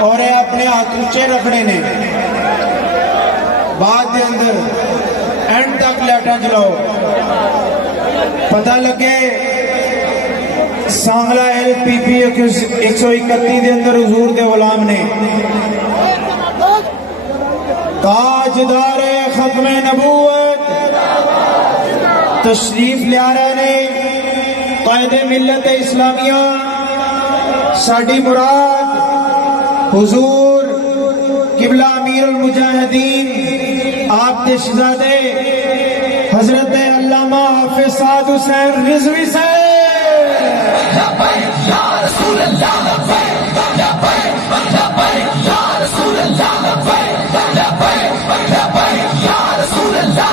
اور اپنے ہاتھ اچھے رکھنے نے بعد دے اندر اینڈ تک لیٹا چلاؤ پتہ لگے سانگلہ ایل پی پی 131 دے اندر حضور دے غلام نے تاجدار ختم نبوت تشریف لے آ رہے نے قائد ملت اسلامیہ ساڈی مراد حضور قبلہ امیر المجاہدین آپ کے شہزادے حضرت علامہ حافظ سعد حسین رضوی سے یا رسول اللہ یا رسول اللہ یا رسول اللہ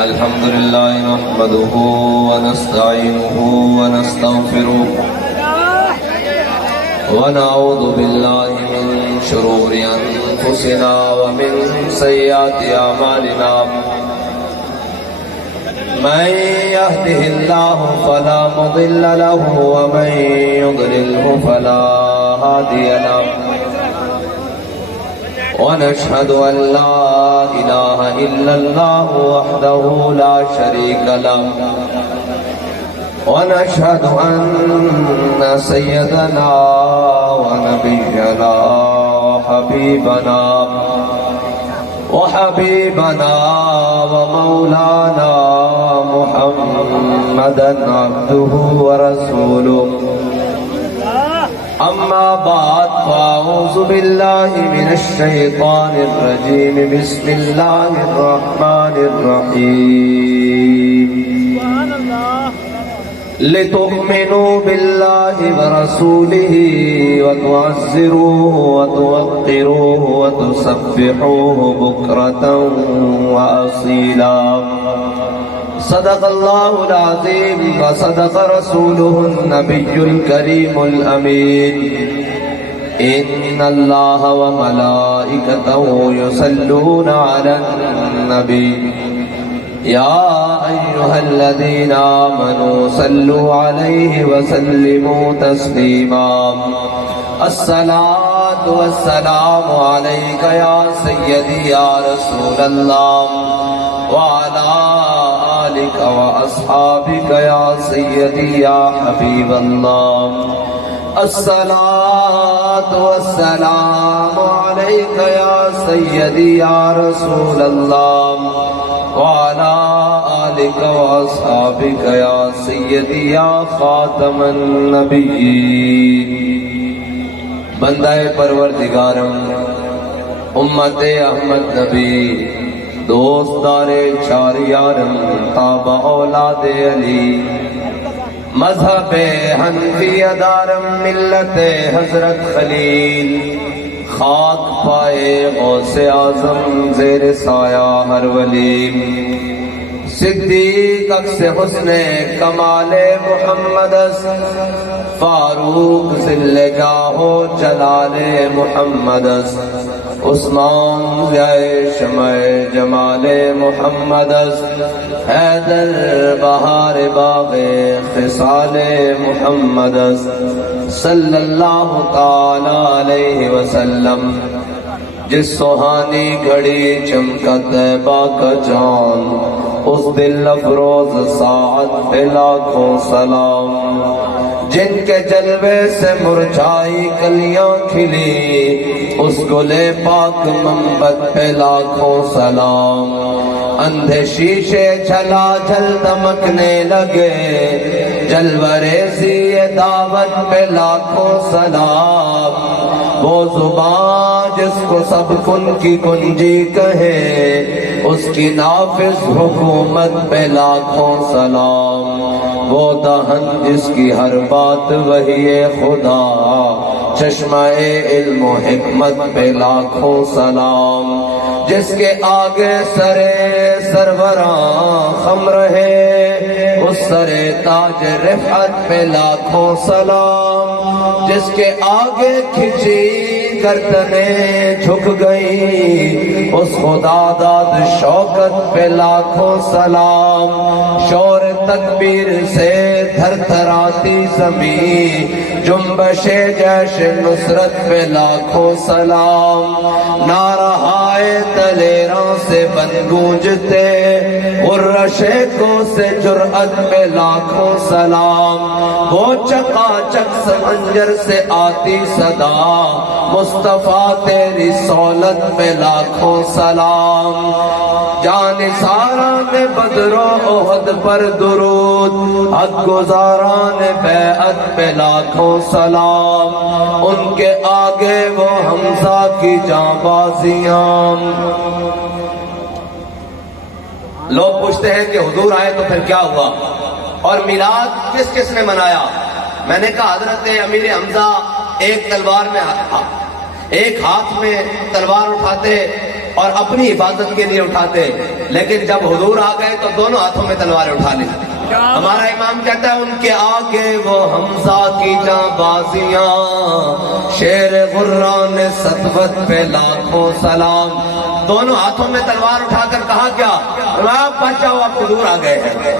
الحمدللہ نحمده ونستعینه ونستغفره ونعوذ باللہ من شرور انفسنا ومن سیئات اعمالنا من يهده الله فلا مضل له ومن يضلله فلا هادي له ونشهد أن لا إله إلا الله وحده لا شريك له ونشهد أن سيدنا ونبينا وحبيبنا ومولانا محمدا عبده ورسوله أما بعد فأعوذ بالله من الشيطان الرجيم بسم الله الرحمن الرحيم لتؤمنوا بالله ورسوله وتعزروه وتوقروه وتسبحوه بكرة وأصيلا صدق الله العظيم وصدق رسوله النبي الكريم الأمين إن الله وملائكته يصلون على النبي يا أيها الذين آمنوا صلوا عليه وسلموا تسليما الصلاة والسلام عليك يا سيدي يا رسول الله وعلى آلك وأصحابك يا سيدي يا حبيب الله الصلاة والسلام عليك يا سيدي يا رسول الله وعلى آلك وأصحابك يا سيدي يا خاتم النبيين بندہ پروردگارم امت احمد نبی دوستدار چار یارم تابع اولاد علی مذہب حنفی دارم ملت حضرت خلیل خاک پائے غوث اعظم زیر سایہ ہر ولی صدیق اکس حسن کمال محمد فاروق ذل جاہ جلال محمد عثمان ضیائے شمع جمال محمد حیدر بہار باغ خصال محمد صلی اللہ تعالی علیہ وسلم جس سہانی گھڑی چمکا طیبہ کا چاند، اس دل افروز ساعت پہ لاکھوں سلام، جن کے جلوے سے مرجھائی کلیاں کھلی، اس گلے پاک منبت پہ لاکھوں سلام، اندھے شیشے جھلا جھل دمکنے لگے، جلورے سی دعوت پہ لاکھوں سلام، وہ زبان جس کو سب کن کی کنجی کہے، اس کی نافذ حکومت پہ لاکھوں سلام، وہ دہن جس کی ہر بات وحی خدا، چشمہ علم و حکمت پہ لاکھوں سلام، جس کے آگے سرے سروراں خم رہے، اس سرے تاج رفعت پہ لاکھوں سلام، جس کے آگے کھچی گردنیں جھک گئی، اس خدا داد شوکت پہ لاکھوں سلام، شور تکبیر سے تھر تھراتی زمین، جنبش جیش نصرت پہ لاکھوں سلام، نعرہائے دلیراں سے بن گونجتے، غرشے سے جرأت پہ لاکھوں سلام، وہ چکا چک سمنجر سے آتی صدا، مصطفیٰ تیری سولت پہ لاکھوں سلام، جانثاران بدر و احد پر درود، حق گزاران بیعت پہ لاکھوں سلام، ان کے آگے وہ حمزہ کی جانبازیاں۔ لوگ پوچھتے ہیں کہ حضور آئے تو پھر کیا ہوا اور میلاد کس کس نے منایا؟ میں نے کہا حضرت امیر حمزہ ایک تلوار میں ایک ہاتھ میں تلوار اٹھاتے اور اپنی حفاظت کے لیے اٹھاتے، لیکن جب حضور آ گئے تو دونوں ہاتھوں میں تلواریں اٹھا لی۔ ہمارا امام کہتا ہے ان کے آگے وہ حمزہ کی جانبازیاں، شیر غران سطوت پہ لاکھوں سلام، دونوں ہاتھوں میں تلوار اٹھا کر کہا کیا؟ آپ بچ جاؤ، اب حضور آ گئے ہیں،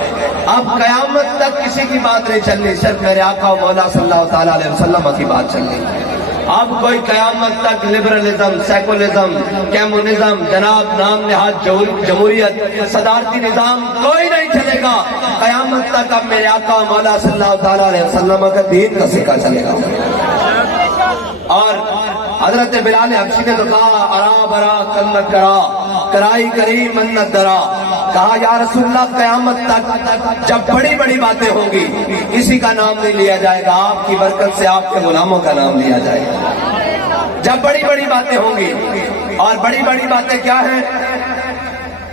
اب قیامت تک کسی کی بات نہیں چلنی، صرف میرے آقا و مولا صلی اللہ تعالیٰ علیہ وسلم کی بات چلنی۔ اب کوئی قیامت تک لبرلزم، سیکولزم، کیمونزم، جناب نام نہاد جمہوریت، صدارتی نظام کوئی نہیں چلے گا قیامت تک۔ اب میرے آقا مولا صلی اللہ تعالیٰ علیہ وسلم کا دین کا سکہ چلے گا۔ اور حضرت بلال حبشی نے تو کہا ارا برا کنت کرا، کرائی کری منت درا، کہا یا رسول اللہ قیامت تک جب بڑی بڑی باتیں ہوں گی کسی کا نام نہیں لیا جائے گا، آپ کی برکت سے آپ کے غلاموں کا نام لیا جائے گا۔ جب بڑی بڑی باتیں ہوں گی، اور بڑی بڑی باتیں کیا ہیں؟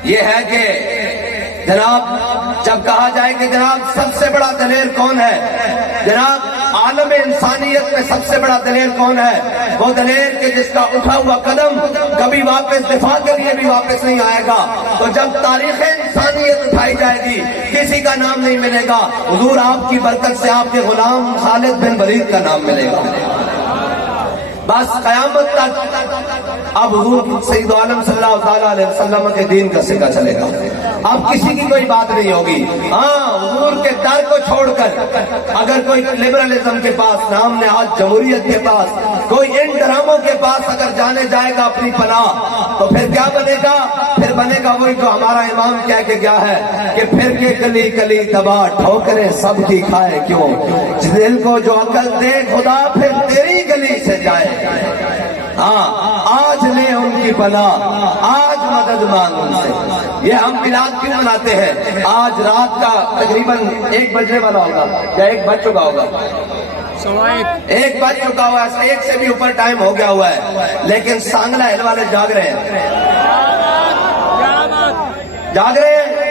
یہ ہے کہ جناب جب کہا جائے کہ جناب سب سے بڑا دلیر کون ہے، جناب عالم انسانیت میں سب سے بڑا دلیر کون ہے؟ وہ دلیر کہ جس کا اٹھا ہوا قدم کبھی واپس دفاع کے لیے بھی واپس نہیں آئے گا۔ تو جب تاریخ انسانیت اٹھائی جائے گی کسی کا نام نہیں ملے گا، حضور آپ کی برکت سے آپ کے غلام خالد بن ولید کا نام ملے گا۔ بس قیامت تک اب حضور سید عالم صلی اللہ تعالیٰ علیہ وسلم کے دین کا سکہ چلے گا، اب کسی کی کوئی بات نہیں ہوگی۔ ہاں حضور کے در کو چھوڑ کر اگر کوئی لبرلزم کے پاس، نام نہاد جمہوریت کے پاس، کوئی ان ڈراموں کے پاس اگر جانے جائے گا اپنی پناہ، تو پھر کیا بنے گا؟ پھر بنے گا وہی جو ہمارا امام کہہ کے گیا ہے کہ پھر کے کلی کلی دبا ٹھوکریں سب کی کھائے کیوں، دل کو جو عقل دے خدا پھر تیری گلی سے جائے۔ ہاں آج لے ان کی پناہ، آج مدد مانگ ان سے۔ یہ ہم میلاد کیوں مناتے ہیں؟ آج رات کا تقریباً 1 بجنے والا ہوگا یا 1 بج چکا ہوگا، 1 بج چکا ہوا ہے، 1 سے بھی اوپر ٹائم ہو گیا ہوا ہے، لیکن سانگلہ ہل والے جاگ رہے ہیں، جاگ رہے ہیں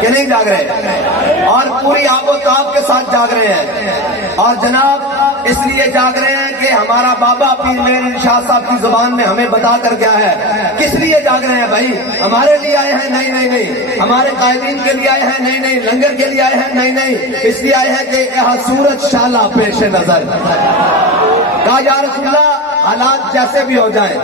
کہ نہیں جاگ رہے؟ اور پوری آب و تاب کے ساتھ جاگ رہے ہیں، اور جناب اس لیے جاگ رہے ہیں کہ ہمارا بابا پیر میر شاہ صاحب کی زبان میں ہمیں بتا کر گیا ہے۔ کس لیے جاگ رہے ہیں بھائی؟ ہمارے لیے آئے ہیں؟ نہیں نہیں نہیں۔ ہمارے قائدین کے لیے آئے ہیں؟ نہیں نہیں۔ لنگر کے لیے آئے ہیں؟ نہیں نہیں۔ اس لیے آئے ہیں کہ یہاں سورج شالا پیش نظر، کہا یا رسول اللہ حالات جیسے بھی ہو جائیں،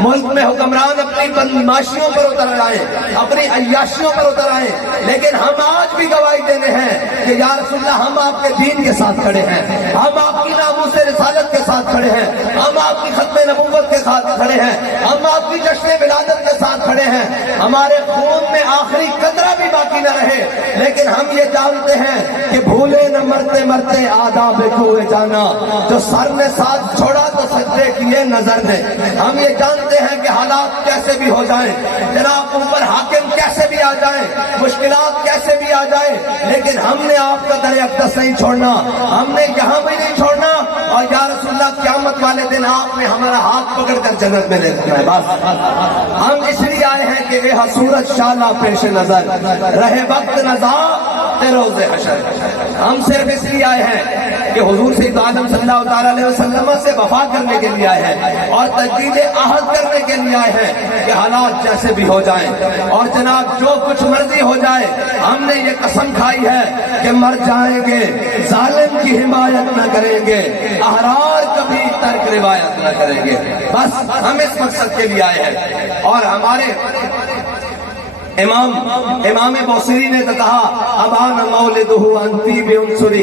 ملک میں حکمران اپنی بدماشیوں پر اتر آئے، اپنی عیاشیوں پر اتر آئے، لیکن ہم آج بھی گواہی دینے ہیں کہ یا رسول اللہ ہم آپ کے دین کے ساتھ کھڑے ہیں، ہم آپ کی ناموس رسالت کے ساتھ کھڑے ہیں، ہم آپ کی ختم نبوت کے ساتھ کھڑے ہیں، ہم آپ کی جشن ولادت کے ساتھ کھڑے ہیں، ہمارے خون میں آخری قطرہ بھی باقی نہ رہے، لیکن ہم یہ جانتے ہیں کہ بھولے نہ مرتے مرتے آداب کوئے جانا، جو سر نے ساتھ چھوڑا تو سجدے کیے نظر نے۔ ہم یہ جانتے ہیں کہ حالات کیسے بھی ہو جائیں، جناب اوپر حاکم کیسے بھی آ جائیں، مشکلات کیسے بھی آ جائیں، لیکن ہم نے آپ کا در اقدس نہیں چھوڑنا، ہم نے یہاں بھی نہیں چھوڑنا، اور یا رسول اللہ قیامت والے دن آپ نے ہمارا ہاتھ پکڑ کر جنت میں لے جانا ہے۔ بس ہم اس لیے آئے ہیں کہ یہ صورت شالہ پیش نظر رہے وقت نظر روز حشر۔ ہم صرف اس لیے آئے ہیں کہ حضور سید عالم صلی اللہ تعالیٰ علیہ وسلم سے وفا کرنے کے لیے آئے ہیں اور تجدید عہد کرنے کے لیے آئے ہیں کہ حالات جیسے بھی ہو جائیں اور جناب جو کچھ مرضی ہو جائے، ہم نے یہ قسم کھائی ہے کہ مر جائیں گے ظالم کی حمایت نہ کریں گے، احرار کبھی ترک روایت نہ کریں گے۔ بس ہم اس مقصد کے لیے آئے ہیں، اور ہمارے امام بوصیری نے تو کہا ابان مولدہ انتی بعنصرہ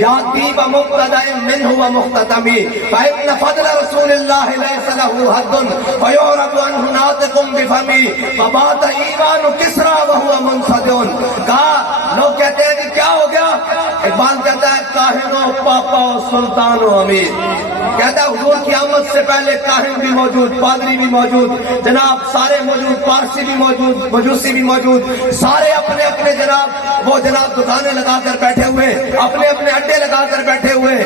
یاتی بمقتدع منہ ومختتمی فإن فضل رسول اللہ لیس لہ حد فیعرض عنہ ناطق بفمی فبات ایمان کسریٰ وہو منصدع۔ کہا لوگ کہتے ہیں کہ کیا ہو گیا؟ اقبال کہتا ہے کاہن و پاپا و سلطان و امیر، کہتا ہے حضور کی آمد سے پہلے کاہن بھی موجود، پادری بھی موجود، جناب سارے موجود، پارسی بھی موجود، مجوسی بھی موجود، سارے اپنے اپنے جناب وہ جناب دکانیں لگا کر بیٹھے ہوئے، اپنے اپنے اڈے لگا کر بیٹھے ہوئے،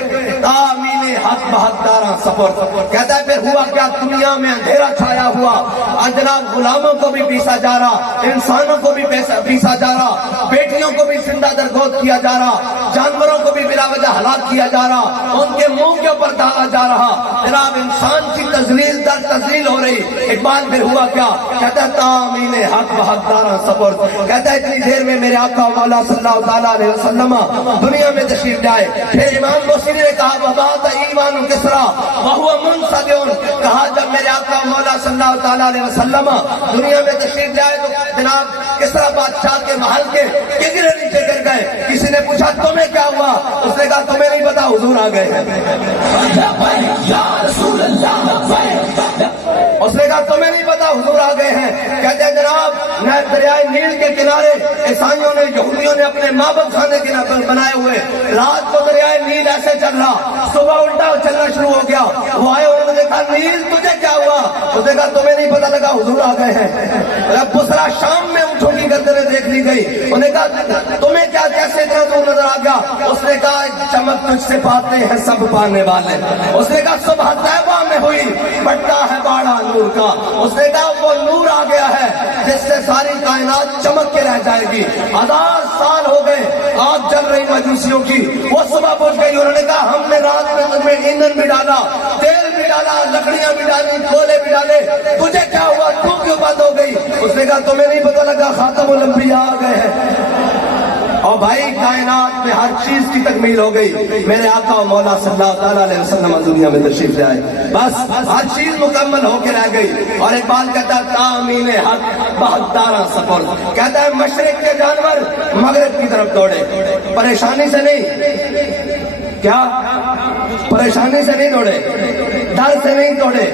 تامین حق بہتاراں سفر۔ کہتا ہے پھر ہوا کیا؟ دنیا میں اندھیرا چھایا ہوا، اور جناب غلاموں کو بھی پیسا جا رہا، انسانوں کو بھی پیسا جا رہا، بیٹیوں کو بھی زندہ درگود کیا جا رہا، جانوروں کو بھی بلا وجہ ہلاک کیا جا رہا، ان کے منہ کے اوپر ڈالا جا رہا، جناب انسان کی تذلیل در تذلیل ہو رہی۔ اقبال پھر ہوا کیا؟ کہتا ہے تامین حق بہتاراں سفر۔ کہتا ہے اتنی دیر میں میرے آقا مولا صلی اللہ تعالیٰ علیہ وسلم دنیا میں تشریف لائے۔ پھر امام بوصیری نے کہا وبات ایمان کسریٰ وہو منصدع، کہا جب میرے آقا مولا صلی اللہ تعالیٰ علیہ وسلم دنیا میں تشریف لائے تو جناب کسریٰ بادشاہ کے محل کے کنگرے نیچے گر گئے۔ کسی نے پوچھا تمہیں کیا ہوا؟ اس نے کہا تمہیں نہیں پتا حضور آ گئے ہیں۔ اس نے کہا تمہیں نہیں پتا حضور آ گئے ہیں۔ کہتے ہیں جناب دریائے نیل کے کنارے عیسائیوں نے یہودیوں نے اپنے معبد خانے کے بنائے ہوئے، رات کو دریائے نیل ایسے چل رہا، صبح الٹا چلنا شروع ہو گیا۔ وہ آئے انہوں نے کہا نیل تجھے کیا ہوا؟ اس نے کہا تمہیں نہیں پتا لگا حضور آ گئے ہیں۔ بصرہ شام میں اونٹوں کی گردنیں دیکھ لی گئی، انہوں نے کہا تمہیں کیا کیسے اتنا دور نظر آ گیا؟ اس نے کہا چمک تجھ سے پاتے ہیں سب پانے والے۔ اس نے کہا صبح طیبہ میں ہوئی بٹا ہے باڑا نور کا۔ اس نے کہا وہ نور آ گیا ہے جس سے ساری کائنات چمک کے رہ جائے گی۔ 1000 سال ہو گئے آگ جل رہی مجوسیوں کی، وہ صبح پہنچ گئی۔ انہوں نے کہا ہم نے رات میں تم میں ایندھن بھی ڈالا، تیل بھی ڈالا، لکڑیاں بھی ڈالی، کولے بھی ڈالے، تجھے کیا ہوا؟ تو کیوں بند ہو گئی؟ اس نے کہا تمہیں نہیں پتا لگا خاتم الانبیاء آ گئے ہیں۔ اور بھائی کائنات میں ہر چیز کی تکمیل ہو گئی، میرے آقا و مولا صلی اللہ تعالیٰ علیہ وسلم دنیا میں تشریف لے آئے، بس ہر چیز مکمل ہو کے رہ گئی۔ اور اقبال کہتا ہے تامین حق بہتاراں سفر، کہتا ہے مشرق کے جانور مغرب کی طرف دوڑے، پریشانی سے نہیں، کیا پریشانی سے نہیں دوڑے، ڈر سے نہیں دوڑے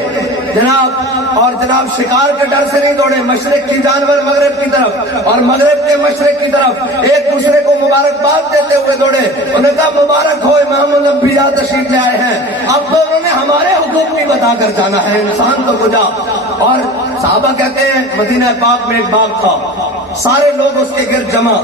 جناب، اور جناب شکار کے ڈر سے نہیں دوڑے، مشرق کی جانور مغرب کی طرف اور مغرب کے مشرق کی طرف ایک دوسرے کو مبارکباد دیتے ہوئے دوڑے۔ انہوں نے کہا مبارک ہو امام الانبیاء تشریف لے آئے ہیں، اب تو انہوں نے ہمارے حقوق بھی بتا کر جانا ہے، انسان تو بجا۔ اور صحابہ کہتے ہیں مدینہ پاک میں ایک باغ تھا، سارے لوگ اس کے گرد جمع،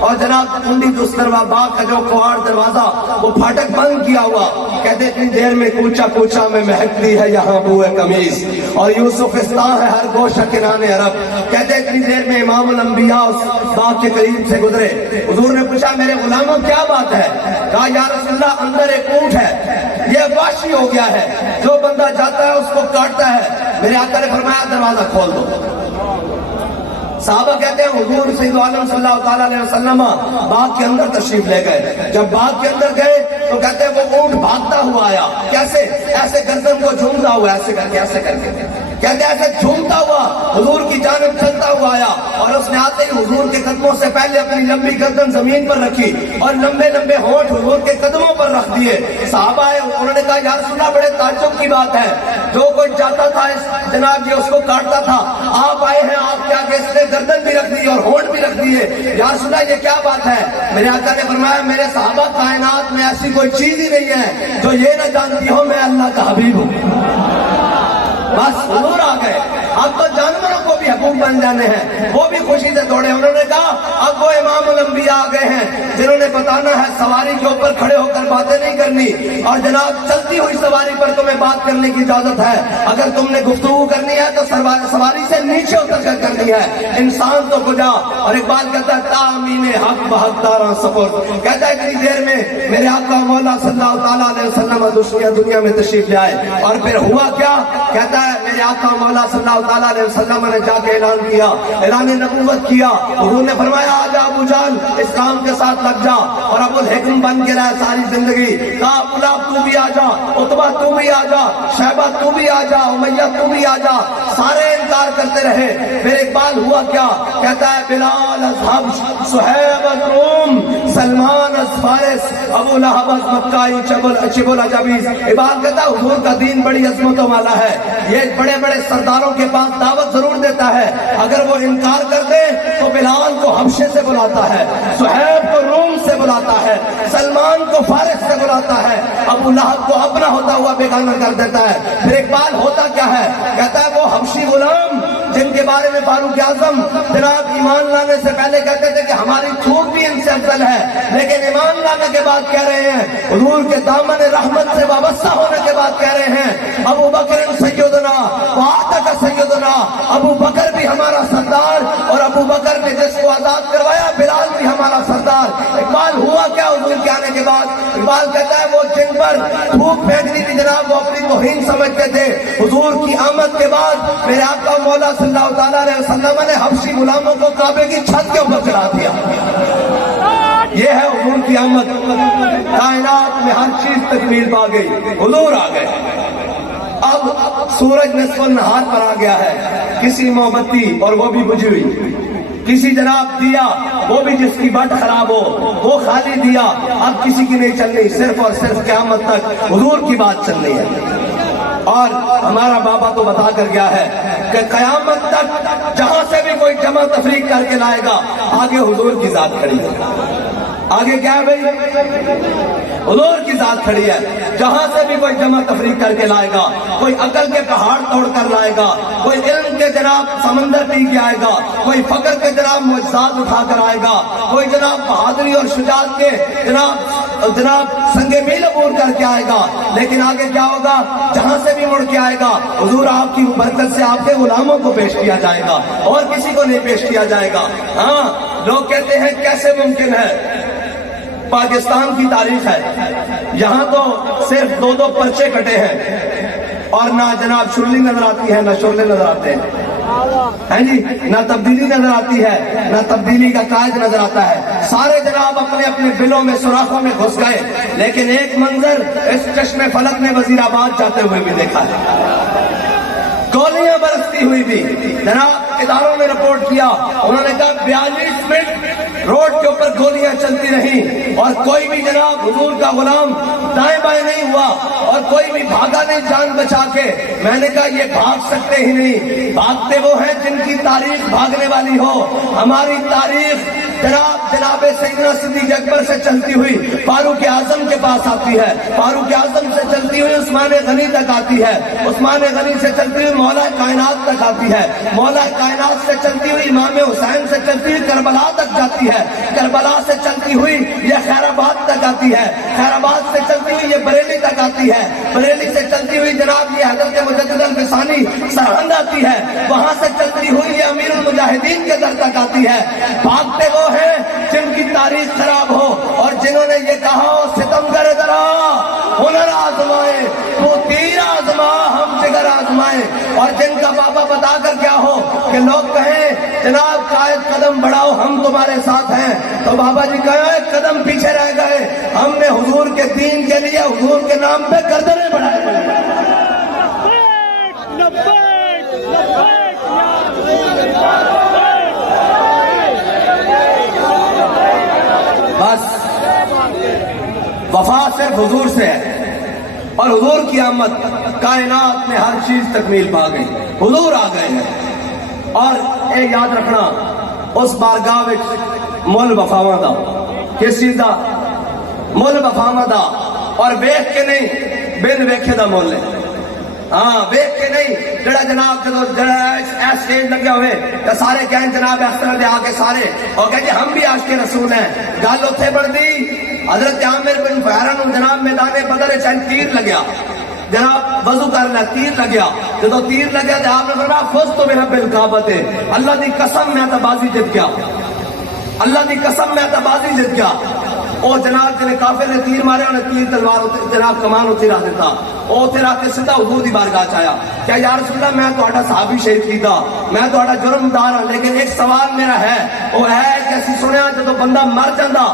اور جناب کنڈی دستروا باغ کا جو کواڑ دروازہ وہ پھاٹک بند کیا ہوا، کہتے اتنی دیر میں کوچا کوچا میں مہکتی ہے یہاں بوئے قمیص، اور یوسف استاں ہے ہر گوشہ کنانے عرب۔ کہتے اتنی دیر میں امام الانبیاء اس باغ کے قریب سے گزرے۔ حضور نے پوچھا میرے غلاموں کیا بات ہے؟ کہا یا رسول اللہ اندر ایک اونٹ ہے، یہ وحشی ہو گیا ہے، جو بندہ جاتا ہے اس کو کاٹتا ہے۔ میرے آقا نے فرمایا دروازہ کھول دو۔ صحابہ کہتے ہیں حضور سید عالم صلی اللہ تعالیٰ علیہ وسلم باغ کے اندر تشریف لے گئے۔ جب باغ کے اندر گئے تو کہتے ہیں وہ اونٹ بھاگتا ہوا آیا. کیسے؟ ایسے گردن کو جھومتا ہوا, ایسے کر کے کہتے ایسے جھومتا ہوا حضور کی جانب چلتا ہوا آیا, اور اس نے آتے ہی حضور کے قدموں سے پہلے اپنی لمبی گردن زمین پر رکھی اور لمبے لمبے ہونٹ حضور کے قدموں پر رکھ دیے. صحابہ آئے, انہوں نے کہا یا رسول اللہ بڑے تعجب کی بات ہے, جو کوئی جاتا تھا جناب یہ اس کو کاٹتا تھا, آپ آئے ہیں آپ کے آگے اس نے گردن بھی رکھ دی اور ہونٹ بھی رکھ دیے, یا رسول اللہ یہ کیا بات ہے؟ میرے آقا نے فرمایا میرے صحابہ کائنات میں ایسی کوئی چیز ہی نہیں ہے جو یہ نہ جانتی ہو میں اللہ کا حبیب ہوں. بس حضور آ گئے. اب تو جانوروں کو بھی حقوق بن جانے ہیں, وہ بھی خوشی سے دوڑے. انہوں نے کہا اب وہ امام الانبیاء آ گئے ہیں جنہوں نے بتانا ہے سواری کے اوپر کھڑے ہو کر باتیں نہیں کرنی, اور جناب چلتی ہوئی سواری پر تمہیں بات کرنے کی اجازت ہے. اگر تم نے گفتگو کرنی ہے تو سواری سے نیچے اتر کر کرنی ہے, انسان تو کجا. اور اقبال کہتا ہے تامین حق بحق داراں سپرد, کہتا ہے اتنی دیر میں میرے آقا مولا صلی اللہ تعالیٰ علیہ وسلم دنیا میں تشریف لے آئے. اور پھر ہوا کیا؟ کہتا ہے میرے آقا مولا صلی اللہ تعالیٰ علیہ وسلم نے جا کے اعلان کیا, اعلان نبوت کیا. حضور نے فرمایا آجا ابو جہل اسلام کے ساتھ لگ جا, اور ابو الحکم بن کے رہا ساری زندگی. کہا ابو لہب تو بھی آجا, عتبہ تو بھی آجا, شیبہ تو بھی آجا, امیہ تو بھی آجا. سارے انکار کرتے رہے. پھر اقبال ہوا کیا؟ کہتا ہے بلال از حبش, صہیب از روم, سلمان از فارس, ابو لہب از مکائی چبل عجبیز. اقبال کہتا ہے حضور کا دین بڑی عظمتوں والا ہے, یہ بڑے بڑے سرداروں کے پاس دعوت ضرور دیتا ہے, اگر وہ انکار کر دے تو بلال کو حبشے سے بلاتا ہے, صہیب کو روم سے بلاتا ہے, سلمان کو فارس سے بلاتا ہے, ابو لہب کو اپنا ہوتا ہوا بیگانہ کر دیتا ہے. پھر اقبال ہوتا کیا ہے؟ کہتا ہے وہ حبشی غلام جن کے بارے میں فاروق اعظم جناب ایمان لانے سے پہلے کہتے تھے کہ ہماری تھوک بھی ان سے افضل ہے, لیکن ایمان لانے کے بعد کہہ رہے ہیں حضور کے دامن رحمت سے وابستہ ہونے کے بعد کہہ رہے ہیں ابو بکر سیدنا وآتک سیدنا, ابو بکر بھی ہمارا سردار, اور ابو بکر نے جس کو آزاد کروایا بلال بھی ہمارا سردار. اقبال ہوا کیا حضور کے آنے کے بعد؟ اقبال کہتا ہے وہ جن پر تھوک پھینکنی تھی جناب وہ اپنی توہین سمجھتے تھے, حضور کی آمد کے بعد میرے آقا مولا صلی اللہ تعالیٰ علیہ وسلم نے حبشی غلاموں کو کعبے کی چھت کے اوپر چڑھا دیا. یہ ہے حضور کی آمد. کائنات میں ہر چیز تکمیل پا گئی, حضور آ گئے. اب سورج نصف النہار پر آ گیا ہے, کسی موم بتی اور وہ بھی بجھی ہوئی, کسی جناب دیا وہ بھی جس کی بٹ خراب ہو وہ خالی دیا, اب کسی کی نہیں چلنی, صرف اور صرف قیامت تک حضور کی بات چلنی ہے. اور ہمارا بابا تو بتا کر گیا ہے کہ قیامت تک جہاں سے بھی کوئی جمع تفریق کر کے لائے گا آگے حضور کی ذات کھڑی ہے. آگے کیا ہے بھائی؟ حضور کی ذات کھڑی ہے. جہاں سے بھی کوئی جمع تفریق کر کے لائے گا, کوئی عقل کے پہاڑ توڑ کر لائے گا, کوئی علم کے جناب سمندر پی کے آئے گا, کوئی فقر کے جناب معجزات اٹھا کر آئے گا, کوئی جناب بہادری اور شجاعت کے جناب سنگ میل عبور کر کے آئے گا. لیکن آگے کیا ہوگا؟ جہاں سے بھی مڑ کے آئے گا حضور آپ کی برکت سے آپ کے غلاموں کو پیش کیا جائے گا, اور کسی کو نہیں پیش کیا جائے گا. ہاں لوگ کہتے ہیں کیسے ممکن ہے؟ پاکستان کی تاریخ ہے, یہاں تو صرف 2 پرچے کٹے ہیں, اور نہ جناب شرلی نظر آتی ہے نہ شرلے نظر آتے ہیں جی, نہ تبدیلی نظر آتی ہے نہ تبدیلی کا قائد نظر آتا ہے. سارے جناب اپنے اپنے بلوں میں سوراخوں میں گھس گئے, لیکن ایک منظر اس چشم فلک نے وزیر آباد جاتے ہوئے بھی دیکھا ہے, گولیاں برستی ہوئی بھی. جناب اداروں نے رپورٹ کیا, انہوں نے کہا 42 منٹ روڈ کے اوپر گولیاں چلتی رہیں اور کوئی بھی جناب حضور کا غلام دائیں بائیں نہیں ہوا, اور کوئی بھی بھاگا نہیں جان بچا کے. میں نے کہا یہ بھاگ سکتے ہی نہیں, بھاگتے وہ ہیں جن کی تاریخ بھاگنے والی ہو. ہماری تاریخ جناب سیدنا صدیق اکبر سے چلتی ہوئی فاروق اعظم کے پاس آتی ہے, فاروق اعظم سے چلتی ہوئی عثمان غنی تک آتی ہے, عثمان غنی سے چلتی ہوئی مولا کائنات تک آتی ہے, مولا کائنات سے چلتی ہوئی امام حسین سے چلتی ہوئی کربلا تک جاتی ہے, کربلا سے چلتی ہوئی یہ خیر آباد تک آتی ہے, خیر آباد سے چلتی ہوئی یہ بریلی تک آتی ہے, بریلی سے چلتی ہوئی جناب یہ حضرت مجدد الفسانی سرہند آتی ہے, وہاں سے چلتی ہوئی یہ امیر المجاہدین کے در تک آتی ہے. بھاگتے وہ ہیں جن کی تاریخ خراب ہو, اور جنہوں نے یہ کہا ستمگر درا ہنر آزمائے تو تیر آزما ہم جگر آزمائے, اور جن کا بابا بتا کر کیا ہو کہ لوگ کہیں جناب قائد قدم بڑھاؤ ہم تمہارے ساتھ ہیں، تو بابا جی کہیں ایک قدم پیچھے رہ گئے، ہم نے حضور کے دین کے لیے حضور کے نام پہ گردنیں بڑھائے۔ بس وفا صرف حضور سے ہے، اور حضور کی آمد کائنات میں ہر چیز تکمیل پا گئی، حضور آ گئے ہیں۔ اور اے یاد رکھنا اس بارگاہ وچ مل وفاواں دا، کس چیز دا؟ مل وفاواں دا، اور ویکھ کے نہیں بن ویکھے دا مل ہے۔ ہاں ویکھ کے نہیں، جڑا جناب جدو جڑا اسٹیج لگیا ہوئے تو سارے کہیں جناب اس طرح دے آ کے سارے اور کہیں ہم بھی عاشق رسول ہیں، گل اتنے بڑھتی حضرت عامر بن فہرہ نو جناب میدان بدر چند تیر لگیا، جناب وضو کرنا تیر لگیا، جدو تیر لگیا تو آپ نے فرمایا فز تو میرا بالکعبۃ، اللہ دی قسم میں تو بازی جت گیا، اللہ دی قسم میں تو بازی جت گیا۔ اور جناب جنہیں کافر نے تیر مارے انہیں تیر تلوار جناب کمان اتنے رکھ دیتا، وہ اتنے رکھ کے سیدھا حضور دی بارگاہ چایا کہ یا رسول اللہ میں تہاڈا صحابی شہید کیتا، میں تہاڈا جرم دار ہوں، لیکن ایک سوال میرا ہے، وہ ہے کہ اسی سنیا جدو بندہ مر جاتا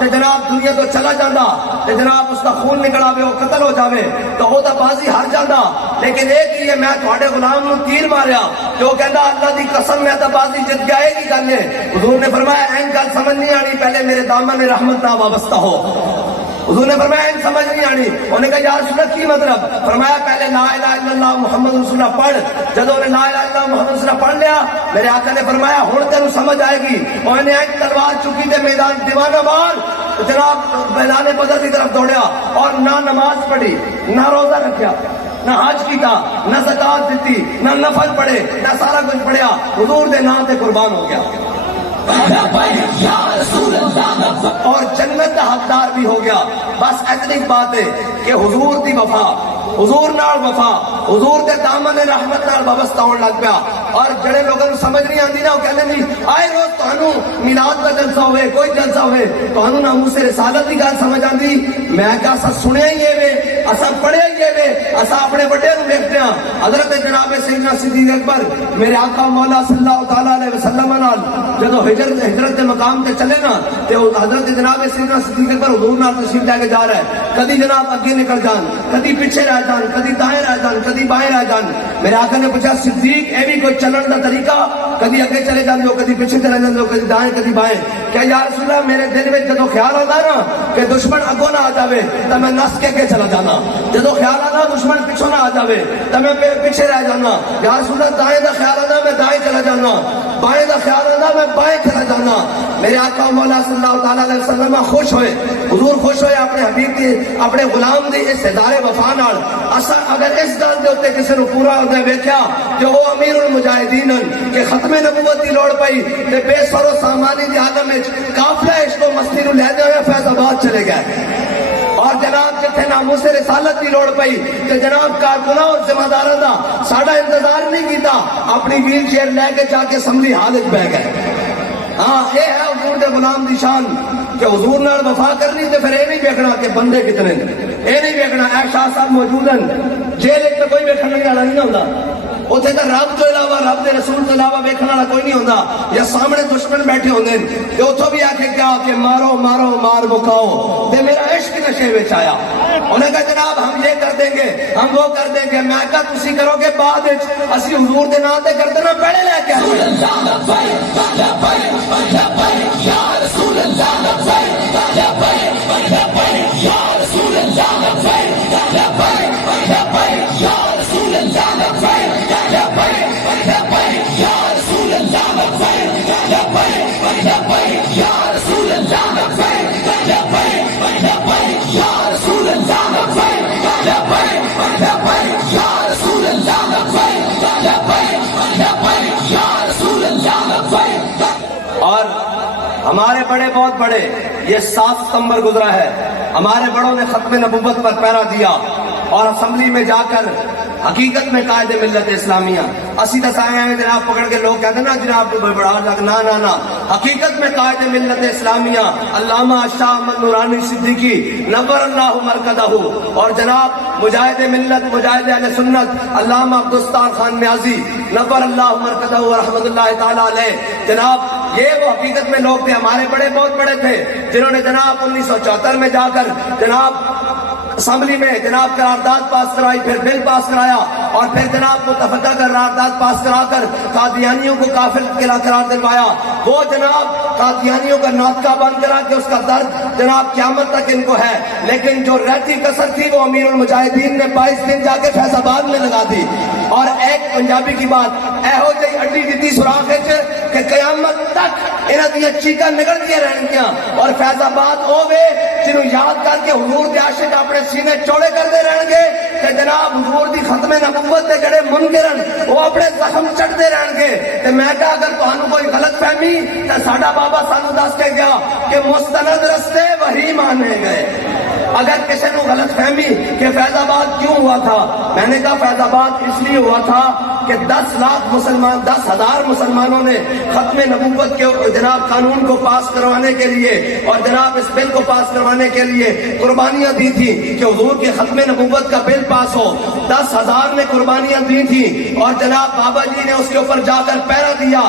تے جناب دنیا تو چلا جاتا تے جناب اس کا خون نکل آوے وہ قتل ہو جاوے تو وہ تو بازی ہار جاتا، لیکن ایک ہی ہے میں تہاڈے غلام نو تیر ماریا کہ وہ کہندا اللہ دی قسم میں تو بازی جت گیا، ایک ہی گل ہے۔ حضور نے فرمایا این گل سمجھ نہیں آنی، پہلے میرے دامن رحمت نہ وابستہ ہو۔ حضور نے فرمایا این سمجھ نہیں آنی، انہوں نے کہا یا رسول اللہ کی مطلب؟ فرمایا پہلے لا الہ الا اللہ محمد رسول اللہ پڑھ، جب انہوں نے لا الہ الا اللہ محمد رسول اللہ پڑھ لیا میرے آقا نے فرمایا ہن تینوں سمجھ آئے گی، اور انہیں ایک تلوار چکی تے میدان دیوانہ مار جناب میدان بدر کی طرف دوڑیا، اور نہ نماز پڑھی، نہ روزہ رکھیا، نہ حج کیتا، نہ زکات دیتی، نہ نفل پڑھے، نہ سارا کچھ پڑھیا، حضور دے نام تے قربان ہو گیا اور جنت کا حقدار بھی ہو گیا۔ بس اتنی بات ہے کہ حضور دی وفا، حضور نال وفا، حضور دے دامن رحمت نال وابستہ ہون لگ پیا۔ اور جڑے لوگوں سمجھ نہیں آتی نا وہ کہنے نہیں آئے روز تہانوں میلاد کا جلسہ ہوئے کوئی جلسہ ہوئے تہانوں ناموس رسالت کی گل سمجھ آتی، میں کہا اسا سنیا ہی ہے وے، اسا پڑھیا ہی ہے وے، اسا اپنے بڑے نو ویکھتے ہیں۔ حضرت جناب سیدنا صدیق اکبر میرے آقا مولا صلی اللہ تعالی علیہ وسلم نال جدو ہجرت کے مقام تے چلے نا تے حضرت جناب سیدنا صدیق اکبر حضور نال تشریف لے کے جا رہا ہے، کدی جناب اگے نکل جان، کدی پیچھے رہ جان، کدی دائیں رہ جان، کدی بائیں رہ جان۔ میرے آقا نے پوچھا صدیق اے بھی کوئی چلن دا طریقہ؟ کدی اگے چلے جاندے ہو، کدی پیچھے چلے جاندے ہو، کدی دائیں کدی بائیں۔ کہ یا رسول اللہ میرے دل میں جدو خیال آتا نا کہ دشمن اگوں نہ آ جاوے تو میں نس کے چلا جانا، جدو خیال آتا دشمن پیچھوں نہ آ جاوے تو میں پیچھے رہ جانا۔ یا رسول اللہ دائیں دا خیال آتا میں دائیں چلا جانا، بائیں دا خیال آتا میں بائیں چلا جانا۔ میرے آقا مولا صلی اللہ تعالی علیہ وسلم خوش ہوئے، حضور خوش ہوئے اپنے حبیب کی اپنے غلام دی اس ادارے وفا نال۔ اگر اس گل دے اوتے کسی نو پورا ہوندے ویکھیا کہ وہ امیر المجاہدین کہ ختم نبوت دی لوڑ پئی تے بے سر و سامانی دی عالم وچ قافلہ عشق و مستی نو لے ہوئے فیض آباد چلے گئے، اور جناب جتھے ناموس رسالت دی لوڑ پئی تے جناب کارکناں اور ذمہ داراں دا ساڈا انتظار نہیں کیتا، اپنی ویل چیئر لے کے جا کے اسمبلی ہال وچ بیٹھ گئے۔ ہاں یہ ہے حضور دے غلام دی شان کہ حضور نال وفا کرنی تے پھر یہ نہیں ویکھنا کہ بندے کتنے نے، یہ نہیں ویکھنا اے شاہ صاحب موجود ہیں جیل وچ کوئی ویکھن والا نہیں ہوندا، اتنے تو رب تو علاوہ رب دے رسول تو علاوہ ویکھن والا کوئی نہیں ہوندا، یا سامنے دشمن بیٹھے ہوندے تے اتھوں بھی آکھے کیا کہ مارو مارو مار مکاؤ تے میرا عشق نشے وچ آیا۔ انہیں کہا جناب ہم یہ کر دیں گے ہم وہ کر دیں گے، میں کہا تسی کرو گے بعد وچ، اسی حضور دے نام تے کر دینا پہلے لے کے اور ہمارے بڑے بہت بڑے یہ 7 ستمبر گزرا ہے، ہمارے بڑوں نے ختم نبوت پر پہرا دیا اور اسمبلی میں جا کر حقیقت میں قائد ملت اسلامیہ اسی دسائے ہیں جناب پکڑ کے لوگ کہتے ہیں نا جناب بڑا لگ نا حقیقت میں قائد ملت اسلامیہ علامہ شاہ احمد نورانی صدیقی نور اللہ مرکزہ، اور جناب مجاہد ملت مجاہد اہل سنت علامہ عبدالستار خان نیازی نور اللہ مرکزہ رحمت اللہ تعالی علیہ، جناب یہ وہ حقیقت میں لوگ تھے، ہمارے بڑے بہت بڑے تھے جنہوں نے جناب 1974 میں جا کر جناب اسمبلی میں جناب قرارداد پاس کرائی، پھر بل پاس کرایا، اور پھر جناب متفقہ قرارداد پاس کرا کر قادیانیوں کو کافر قرار دلوایا۔ وہ جناب قادیانیوں کا ناطقہ بند کرا کہ اس کا درد جناب قیامت تک ان کو ہے، لیکن جو رہتی کسر تھی وہ امیر المجاہدین نے 22 دن جا کے فیض آباد میں لگا دی۔ اور ایک پنجابی کی بات ایہو جی اڈی دیتی سوراخ کہ قیامت تک انہاں دیا چیکاں نکل دیا رہن گیا، اور فیض آباد ہوے جنہوں یاد کر کے حضور دے عاشق اپنے سینے چوڑے کرتے رہن گے کہ جناب حضور دی ختم نبوت دے جڑے منکرن وہ اپنے زخم چڑھتے رہن گے۔ تے میں کہا اگر تانوں کوئی غلط فہمی تے ساڈا بابا سانو دس کے گیا کہ مستند رستے وہی مانے گئے۔ اگر کسی نے غلط فہمی کہ فیض آباد کیوں ہوا تھا، میں نے کہا فیض آباد اس لیے ہوا تھا کہ 10,000 مسلمانوں نے ختم نبوت کے جناب قانون کو پاس کروانے کے لیے اور جناب اس بل کو پاس کروانے کے لیے قربانیاں دی تھی کہ حضور کے ختم نبوت کا بل پاس ہو۔ 10,000 نے قربانیاں دی تھی، اور جناب بابا جی نے اس کے اوپر جا کر پہرا دیا۔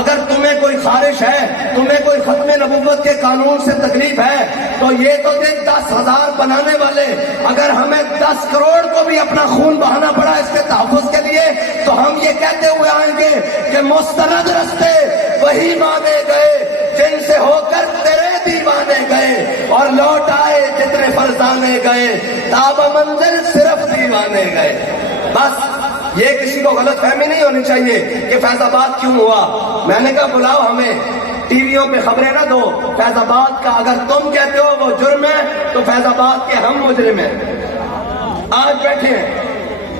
اگر تمہیں کوئی خارش ہے، تمہیں کوئی ختم نبوت کے قانون سے تکلیف ہے تو یہ تو دن 10,000 بنانے والے، اگر ہمیں 10 کروڑ کو بھی اپنا خون بہانا پڑا اس کے تحفظ کے لیے تو ہم یہ کہتے ہوئے آئیں گے کہ مستند رستے وہی مانے گئے جن سے ہو کر تیرے دیوانے گئے، اور لوٹ آئے جتنے فرزانے گئے تاب منزل صرف دیوانے گئے۔ بس یہ کسی کو غلط فہمی نہیں ہونی چاہیے کہ فیض آباد کیوں ہوا۔ میں نے کہا بلاؤ ہمیں، ٹی ویوں پہ خبریں نہ دو، فیض آباد کا اگر تم کہتے ہو وہ جرم ہے تو فیض آباد کے ہم مجرم ہیں۔ آج بیٹھے ہیں،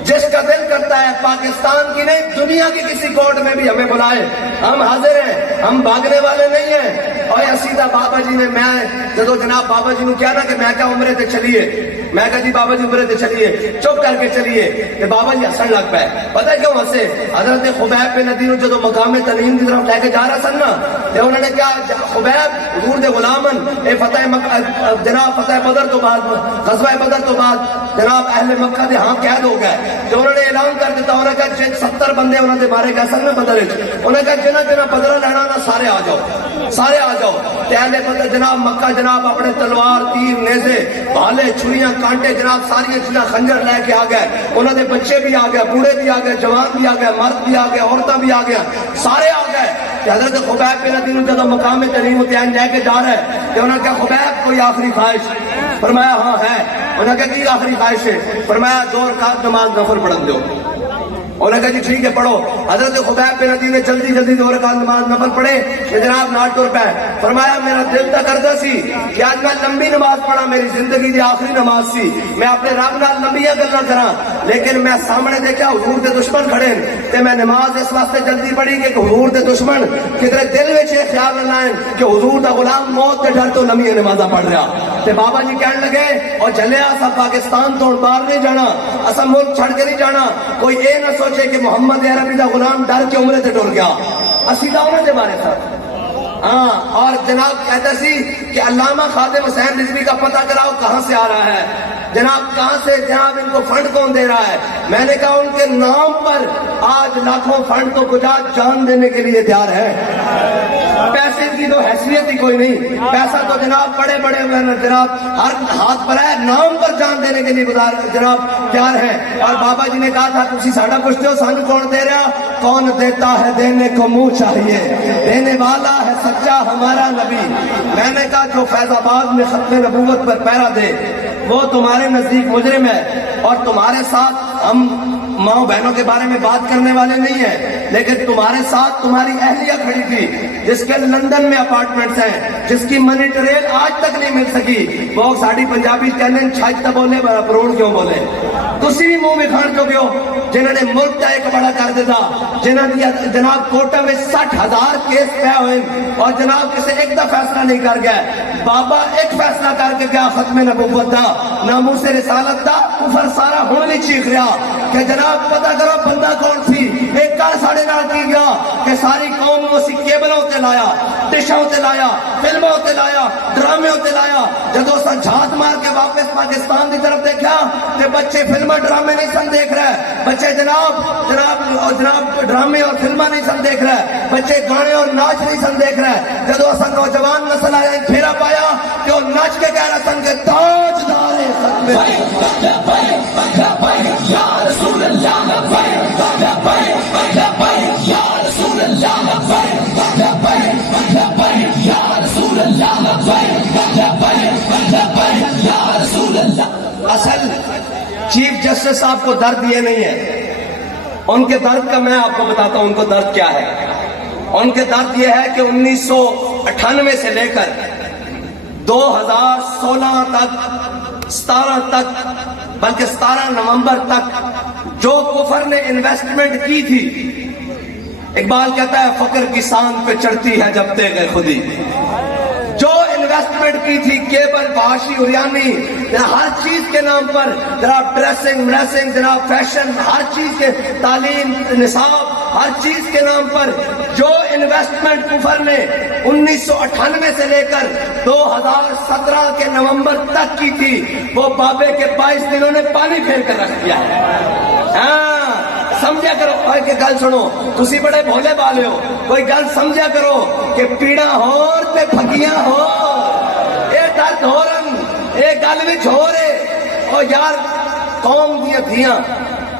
جس کا دل کرتا ہے پاکستان کی نہیں دنیا کی کسی کورٹ میں بھی ہمیں بلائے، ہم حاضر ہیں، ہم بھاگنے والے نہیں ہیں۔ اور سیدھا بابا جی نے، میں جدو جناب بابا جی نے کیا نا کہ میں کہا عمرے تے چلیے، میں کہا جی بابا جی عمرے تے چلیے، چپ کر کے چلیے، کہ بابا جی ہسن لگ پائے۔ پتہ ہے کیوں ہنسے؟ حضرت خبیب بن ندی جدو مقام تنعیم کی طرف لے کے جا رہا سن نا، تو انہوں نے کیا خبیب حضور دے غلامن اے جناب فتح بدر تو بعد، غزوہ بدر تو بعد جناب اہل مکہ دے ہاں قید ہو گئے، جو انہوں نے اعلان کر دیتا، انہوں نے کہا 70 بندے انہوں نے مارے گئے سن بدر وچ، انہوں نے کہا جنہ بدرہ لینا نا سارے آ جاؤ، سارے آ جاؤ۔ اہل بدر جناب مکہ جناب اپنے تلوار تیر نیزے بھالے چھریاں کانٹے جناب ساری چیزاں خنجر لے کے آ گئے، انہوں نے بچے بھی آ گئے، بوڑھے بھی آ گئے، جوان بھی آ گئے، مرد بھی آ گئے، عورتیں بھی آ گئے، سارے آ گئے۔ حضرت خبیب بن ندی جب مقام تنعیم الدین لے کے جا رہے ہیں کہ انہوں نے کہا خبیب کوئی آخری خواہش؟ فرمایا ہاں ہے۔ انہوں نے کہا کی آخری خواہش ہے؟ فرمایا 2 رکعت نماز نفل پڑھن دو۔ انہوں نے کہا جی ٹھیک ہے پڑھو۔ حضرت خبیب بن ندی نے جلدی 2 رکعت نماز نفل پڑھے کہ جناب ناٹ ٹر پہ۔ فرمایا میرا دل تک کرتا سی کہ آج میں لمبی نماز پڑھا، میری زندگی دی آخری نماز سی، میں اپنے رب نال لمبیاں گلاں کراں، لیکن میں سامنے دیکھا حضور دے دشمن کھڑے تے میں نماز اس واسطے جلدی پڑھی کہ حضور دے دشمن کدھر دل وچ یہ خیال نہ لائیں کہ حضور دا غلام موت دے ڈر تو لمبی نمازاں پڑھ رہا۔ تے بابا جی کہنے لگے اور چلیا اسا پاکستان تو باہر نہیں جانا، اسا ملک چھڑ کے نہیں جانا، کوئی اے نہ سوچے کہ محمد عربی دا غلام ڈر کے عمرے تے ٹر گیا، اسی دا انہاں دے بارے ساتھ۔ ہاں، اور جناب کہتا سی کہ علامہ خادم حسین رضوی کا پتہ کراؤ کہاں سے آ رہا ہے، جناب کہاں سے جناب ان کو فنڈ کون دے رہا ہے؟ میں نے کہا ان کے نام پر آج لاکھوں فنڈ تو کچھ جان دینے کے لیے تیار ہے۔ پیسے کی تو حیثیت ہی کوئی نہیں، پیسہ تو جناب بڑے بڑے جناب ہر ہاتھ پر ہے، نام پر جان دینے کے لیے جناب تیار ہے۔ اور بابا جی نے کہا تھا تسی ساڈا پوچھتے ہو سانو کون دے رہا؟ کون دیتا ہے دینے کو منہ چاہیے، دینے والا ہے سچا ہمارا نبی۔ میں نے کہا جو فیض آباد میں ختم نبوت پر پہرا دے وہ تمہارے نزدیک مجرم ہے، اور تمہارے ساتھ ہم ماں بہنوں کے بارے میں بات کرنے والے نہیں ہیں، لیکن تمہارے ساتھ تمہاری اہلیہ کھڑی تھی جس کے لندن میں اپارٹمنٹس ہیں، جس کی منی ٹریل آج تک نہیں مل سکی۔ وہ ساڑی پنجابی کہنے چھج تو بولے پروڑ کیوں بولے؟ تسی بھی منہ میں کھان چکے ہو جنہوں نے ملک کا ایک بڑا کر دیتا، جنہوں نے جناب کوٹا میں 60,000 کیس پہ ہوئے اور جناب کسی ایک دا فیصلہ نہیں کر گئے۔ بابا ایک فیصلہ کر کے گیا ختم نبوت دا، ناموس رسالت دا، کفر سارا ہن بھی چیخ رہا کہ جناب پتہ کرو بندہ کون سی، ایک کر ساڑے نال کی گیا کہ ساری قوم کو اسی کیبلوں تے لایا، ڈشوں تے لایا، فلموں تے لایا، ڈرامے تے لایا۔ جدو سا جھات مار کے واپس پاکستان دی طرف دیکھا تے بچے فلمیں ڈرامے نہیں سن دیکھ رہے، بچے جناب ڈرامے اور فلمیں نہیں سن دیکھ رہے، بچے گانے اور ناچ نہیں سن دیکھ رہے۔ جدو اسا نوجوان نسل آیا پھیرا پایا کہ وہ ناچ کے کہہ رہا سن کہ تاجدار اصل چیف جسٹس صاحب کو درد یہ نہیں ہے، ان کے درد کا میں آپ کو بتاتا ہوں ان کو درد کیا ہے۔ ان کے درد یہ ہے کہ 1998 سے لے کر 2016 تک 17 تک بلکہ 17 نومبر تک جو کفر نے انویسٹمنٹ کی تھی، اقبال کہتا ہے فقر کسان پہ چڑھتی ہے جب تیغ خودی، جو انویسٹمنٹ کی تھی کیبل باشی اریانی ہر چیز کے نام پر، جناب ڈریسنگ جناب فیشن، ہر چیز کے تعلیم نصاب ہر چیز کے نام پر جو انویسٹمنٹ کفر نے 1998 سے لے کر 2017 کے نومبر تک کی تھی، وہ بابے کے 22 دنوں نے پانی پھیر کر رکھ دیا ہے۔ ہاں سمجھا کرو، کوئی کہ گل سنو، تسی بڑے بھولے بالے ہو، کوئی گل سمجھا کرو کہ پیڑا ہور تے پھگیاں ہو، اے درد ہو رن، اے گل وچ ہو رہے۔ او یار قوم دیاں دھیاں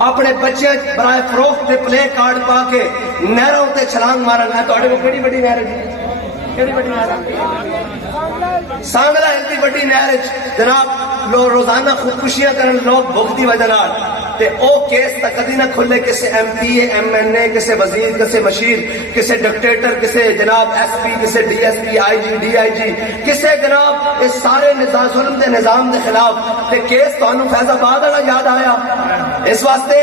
اپنے بچے برائے فروخت تے پلے کارڈ پا کے نہروں تے چھلانگ مارن ہے۔ تواڈے کول کیڑی بڑی نہر ہے؟ کیڑی بڑی نہر ہے؟ سانگلا ہلدی بڑی نہر جناب لو روزانہ خودکشیاں کرن لوگ بھوک دی وجہ نال، تے او کیس تا کدی نہ کھلے کسے M P A M N A کسے وزیر کسے مشیر کسے ڈکٹیٹر کسے جناب ایس پی کسے D S P I G D I G کسے جناب اس سارے ظلم دے نظام دے خلاف تے کیس تانوں فیض آباد والا یاد آیا۔ اس واسطے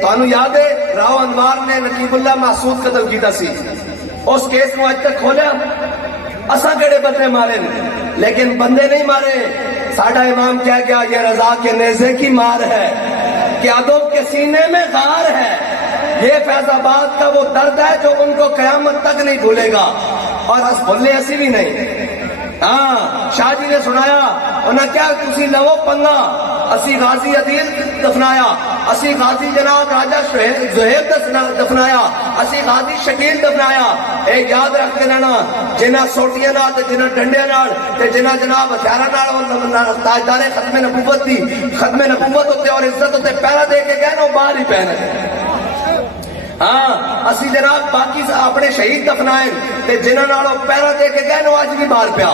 تانوں یاد ہے راؤ انوار نے نقیب اللہ محسود قتل کیتا سی، اس کیس کو اج تک کھولیا اساں کیڑے بندے مارے لیکن بندے نہیں مارے۔ ساڈا امام کہہ گیا یہ رضا کے نیزے کی مار ہے کہ ادب کے سینے میں غار ہے۔ یہ فیض آباد کا وہ درد ہے جو ان کو قیامت تک نہیں بھولے گا، اور اس بھولنے ایسی بھی نہیں۔ ہاں شاہ جی نے سنایا انہیں کیا تسی لو پنگا، اسی غازی عدیل دفنایا، اسی غازی جناب راجہ زہیب دفنایا، اسی غازی شکیل دفنایا۔ اے یاد رکھ کے رہنا جنہ سوٹیاں نال تے جنہ ڈنڈے نال تے جنہ جناب ہتھیاراں نال تاجدار ختم نبوت دی ختم نبوت ہوتے اور عزت ہوتے پہرا دے کے گئے نو باہر ہی پہنے۔ ہاں اسی جناب باقی اپنے شہید دفنائیں تے جنہاں نالوں پہرا دے کے گئے نو اج بھی باہر پیا۔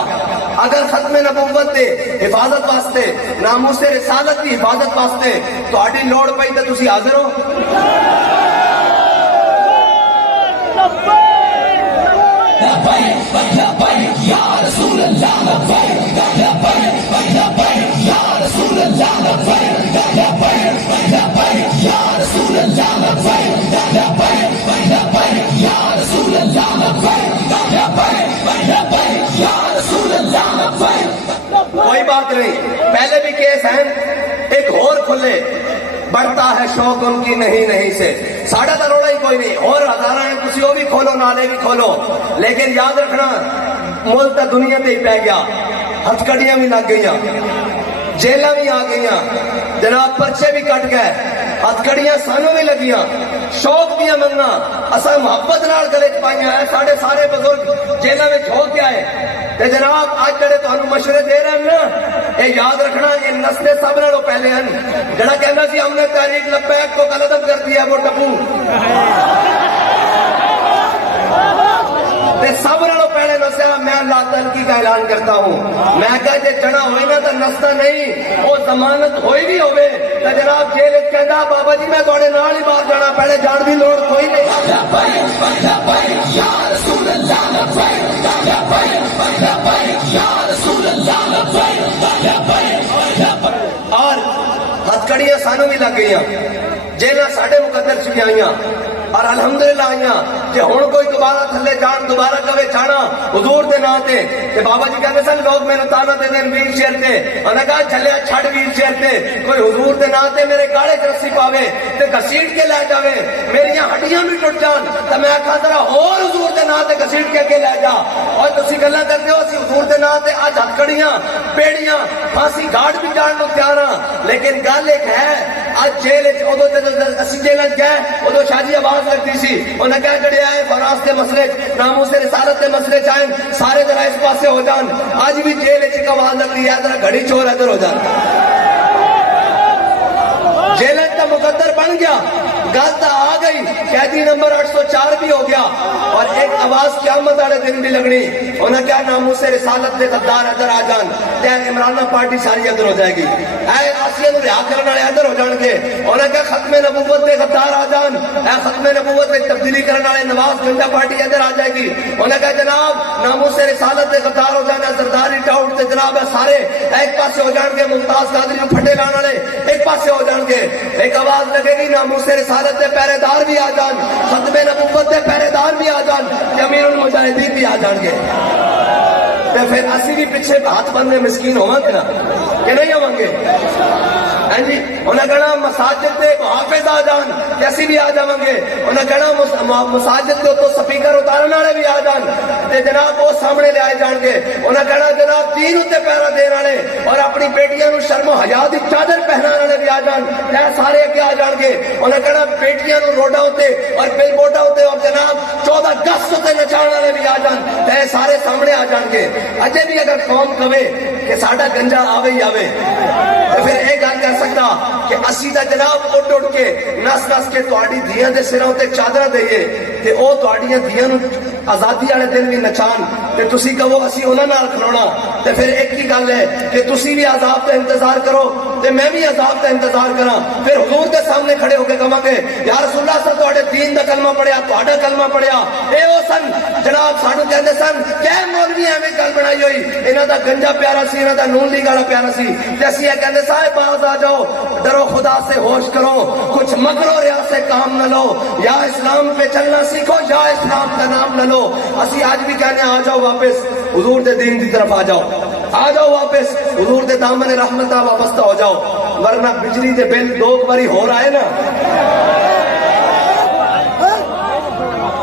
اگر ختم نبوت دے حفاظت واسطے ناموس رسالت دی حفاظت واسطے تہاڈی لوڑ پئی تے تسی حاضر ہو؟ کوئی بات نہیں، پہلے بھی کیس ہیں، ایک اور کھلے بڑھتا ہے شوق ان کی نہیں سے۔ ساڑھا تا روڑا ہی کوئی نہیں، اور ہزارہ ہیں کسی وہ بھی کھولو نالے بھی کھولو، لیکن یاد رکھنا ملک تا دنیا تے ہی پہ گیا، ہتھ کڑیاں بھی لگ گئیاں، جیلہ بھی آ گئیاں، جناب پرچے بھی کٹ گئے، ہتھ کڑیاں سانوں بھی لگیاں، شوق دیا منگا اسا محبت نال گلے چ پائیاں ہے۔ ساڑھے سارے بزرگ جیلہ میں ہو کے آئے تے جناب آج جڑے تانوں مشورے دے رہے ہیں نا، اے یاد رکھنا یہ نسلیں سب نالوں پہلے ہیں۔ جڑا کہنا سی ہم نے تحریک لبیک کو قلعدم کر دیا وہ ٹپو، سب نالوں پہلے نسیا میں اللہ تعالی کا اعلان کرتا ہوں، میں کہا جے چڑھا ہوئے نا تو نستا نہیں، وہ ضمانت ہوئی بھی ہوئے تو جناب جیل کہتا بابا جی میں تھوڑے نال ہی باہر جانا، پہلے جان دی لوڑ کوئی نہیں۔ اور ہتھ کڑیاں سانوں بھی لگ گئیاں، جیلہ ساڑھے مقدر چ بھی آئیاں، اور الحمدللہ آئیاں کہ ہن کوئی دوبارہ تھلے جان دوبارہ کبے چھانا حضور دے نا تے بابا جی کہندے سن لوگ مینوں تانا دے دین ویل چیئر تے انہاں کہا چلیا چھڑ ویل چیئر تے کوئی حضور دے نا تے میرے گاڑے تے رسی پاوے تے گھسیٹ کے لے جاوے میری ہڈیاں بھی ٹوٹ جان تے میں آکھاں ذرا اور حضور دے نا تے گھسیٹ کے لے جا اور تسی گلاں کردے ہو اسی حضور دے نا تے اج ہتکڑیاں پیڑیاں پھانسی گھاٹ بھی جان نو تیار ہاں لیکن گل ایک ہے اج جیل ادو اسی جیل گئے ادو شاہ جی آواز لگتی سی انہیں کہا جڑے آئے فراس کے مسئلے ناموس رسالت کے مسئلے چاہیں سارے ذرا اس پاسے ہو جان آج بھی جیل ایک آواز لگ رہی ہے ذرا گھڑی چور ادھر ہو جان جیل کا مقدر بن گیا گل تو آ گئی قیدی نمبر 804 بھی ہو گیا اور ایک آواز قیامت والے دن بھی لگنی انہیں کیا ناموس رسالت کے غدار ادھر آ جان تے عمرانہ پارٹی ساری ادھر ہو جائے گی اے آسیہ نو رہا کرنے والے ادھر ہو جان گے انہیں کیا ختم نبوت کے غدار آ جان اے ختم نبوت میں تبدیلی کرنے والے نواز گنڈا پارٹی ادھر آ جائے گی انہیں کہا جناب ناموس رسالت کے غدار ہو جانا زرداری ٹاؤٹ تے جناب سارے ایک پاسے ہو جان گے ممتاز قادری نو پھٹے لان والے ایک پاسے ہو جان گے ایک آواز لگے گی ناموس رسالت کے پہرے دار بھی آ جان ختم نبوت کے پہرے دار بھی آ جان امیر المجاہدین بھی آ جان گے تے پھر اسی بھی پیچھے ہاتھ بندے مسکین ہوواں گے نا کہ نہیں ہوواں گے ہاں جی انہیں کہنا مساجد دے محافظ آ جان کہ اسی بھی آ جاواں گے انہیں کہنا مساجد دے تو سپیکر اتارن والے بھی آ جان تے جناب وہ سامنے لے آئے جان گے انہیں کہنا جناب دین اتے پیرا دین والے اور اپنی بیٹیاں نو شرم و حیا دی چادر پہنان والے بھی آ جان تے سارے اگے آ جان گے انہیں کہنا بیٹیاں نو روڈاں اتے اور بل بورڈاں اتے اور جناب 14 اگست تے نچان والے بھی آ جان تے سارے سامنے آ جان گے اجے بھی اگر قوم کہے کہ ساڈا گنجا آوے ہی آوے تے پھر یہ گل کر سکتا کہ اسی دا جناب اٹھ اٹھ کے نس نس کے تہاڈی دھیاں دے سراں تے چادراں دئیے تے او تہاڈیاں دھیاں نو آزادی والے دن بھی نچان تے تسی کہو اسی انہاں نال کھلونا تے پھر ایک ہی گل ہے کہ تسی بھی عذاب کا انتظار کرو تے میں بھی عذاب کا انتظار کراں پھر حضور دے سامنے کھڑے ہو کے کہاں گے یا رسول اللہ صلی تہاڈے دین دا کلمہ پڑھیا تہاڈا کلمہ پڑھیا اے او سن جناب سانو کہندے سن کہ مولوی ایویں گل بنائی ہوئی انہاں دا گنجا پیارا سی انہاں دا نون لیگ والا پیارا سی تے اسی یہ کہندے صاحب باز آ جاؤ ڈرو خدا سے ہوش کرو کچھ مکرو ریا سے کام نہ لو یا اسلام پہ چلنا سیکھو یا اسلام کا نام نہ لو اسی آج بھی کہنے آ جاؤ واپس حضور دے دین دی طرف آ جاؤ واپس حضور دے دامن رحمت وابستہ ہو جاؤ ورنہ بجلی دے بل 2 باری ہو رہا ہے نا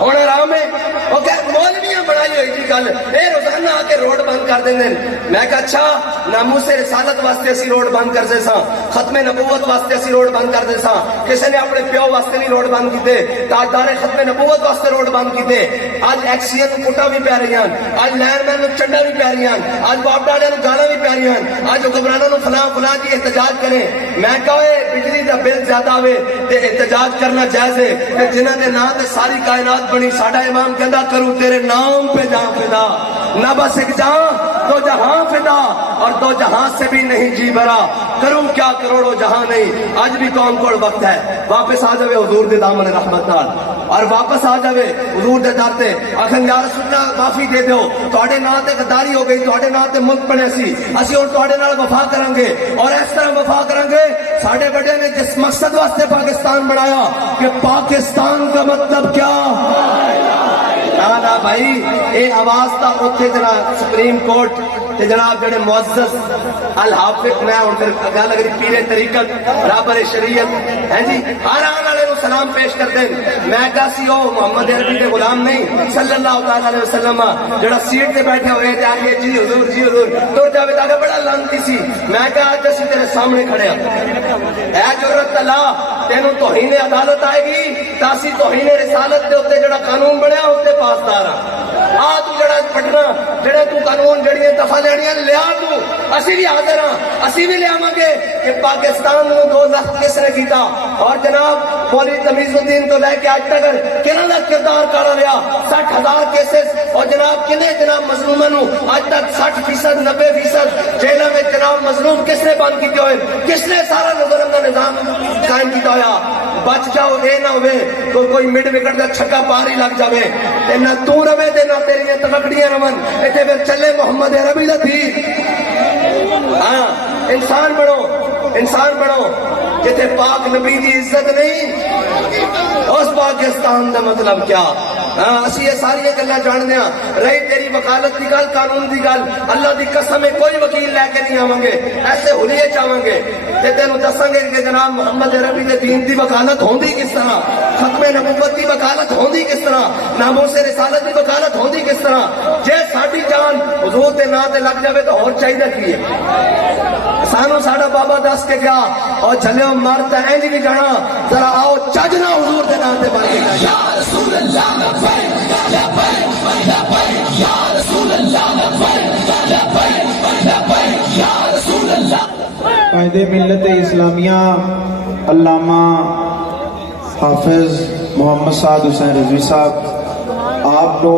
ہونا آرام ہے وہ کہ مولویاں بنائی ہوئی تھی گل اے روزانہ آ کے روڈ بند کر دیں میں کہا اچھا ناموس رسالت واسطے اسی روڈ بند کر دے ساں ختم نبوت واسطے اسی روڈ بند کر دے ساں کسی نے اپنے پیو واسطے نہیں روڈ بند کیتے تاجدار ختم نبوت واسطے روڈ بند کیتے اج ایکسین نو کٹا بھی پی رہی ہیں اج لینڈ مین نو چنڈا بھی پی رہی ہیں اج باپ ڈاڈے نو گالاں بھی پی رہی ہیں اج حکمرانوں نو فلاں فلاں دی احتجاج کریں میں کہا بجلی دا بل زیادہ ہوے تے احتجاج کرنا جائز ہے کہ جنہاں دے نام تے ساری کائنات بنی ساڈا امام کہندا کروں تیرے نام پہ جاں فدا نہ بس ایک جہاں تو جہاں فدا اور دو جہاں سے بھی نہیں جی بھرا کروں کیا کروڑوں جہاں نہیں آج بھی قوم کو وقت ہے واپس آ جاوے حضور دے دامن رحمت نال اور واپس آ جاوے حضور دے در تے آکھن یا رسول اللہ معافی دے دیو تہاڈے نال تے غداری ہو گئی تہاڈے نال تے ملک بنے سی اسی ہن تہاڈے نال وفا کران گے اور اس طرح وفا کران گے ساڈے بڑے نے جس مقصد واسطے پاکستان بنایا کہ پاکستان کا مطلب کیا نا بھائی اے آواز تا اوتھے جناب سپریم کورٹ تے جناب جڑے معزز الحافظ میں ہن پھر گل لگ رہی پیرے طریقت رابر شریعت ہیں جی ہر آن والے نو سلام پیش کر دیں میں کہا سی او محمد عربی دے غلام نہیں صلی اللہ تعالی علیہ وسلم جڑا سیٹ تے بیٹھے ہوئے تے آکھے جی حضور تر جاوے تا بڑا لانتی سی میں کہا اج اسی تیرے سامنے کھڑے ہیں اے جرت اللہ تینوں توہین عدالت آئے گی تاسی توہین رسالت دے اوتے جڑا قانون بنیا اوتے پاسدار آ تو جڑا پٹنا جڑے تو قانون جڑیاں دفعہ لینیاں لیا تو اسی بھی حاضر ہاں اسی بھی لیاواں گے کہ پاکستان نو 2 لاکھ کس نے کیتا اور جناب مولوی تمیز الدین تو لے کے آج تک کنہاں دا کردار کاڑا رہیا 60,000 کیسز اور جناب کنے جناب مظلوماں نو آج تک 60% 90% جیلاں میں جناب مظلوم کس نے بند کیتے ہوئے کس نے سارا نظام دا نظام قائم کیتا ہویا بچ جاؤ اے نہ ہوئے تو کوئی مڈ وکٹ دا چھکا پار ہی لگ جاوے تے نہ تو روے تے نہ تیریاں تکڑیاں رون ایتھے پھر چلے محمد عربی دا تیر ہاں انسان بنو جتھے پاک نبی دی عزت نہیں اس پاکستان دا مطلب کیا؟ اسی یہ ساری گلاں جاننے ہاں. رہی تیری وکالت دی گل، قانون دی گل، اللہ دی قسم ہے کوئی وکیل لے کے نہیں آواں گے، ایسے حلیے چاہواں گے تے تینوں دساں گے کہ جناب محمد عربی دے دین دی وکالت ہوندی کس طرح، ختم نبوت دی وکالت ہوندی کس طرح، ناموس رسالت دی وکالت ہوندی کس طرح. جے ساڈی جان حضور دے نام تے لگ جاوے تو ہور چاہیے کی ہے؟ سانو ساڈا بابا دس کے گیا اور چلے مر تے انج نہیں جانا، ذرا آؤ چجنا حضور دے نام تے بن کے یا رسول اللہ لبیک لبیک لبیک یا رسول اللہ لبیک لبیک لبیک یا رسول اللہ. قائد ملت اسلامیہ علامہ حافظ محمد سعد حسین رضوی صاحب آپ کو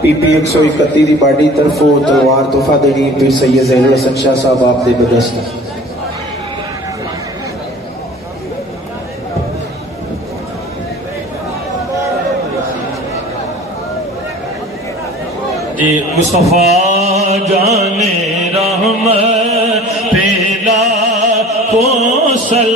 پی پی 131 دی باڈی طرفوں تلوار تحفہ دینی پھر سید ظہیر الحسن شاہ صاحب آپ دے بدست. مصطفیٰ جان رحمت پیلا کو سلام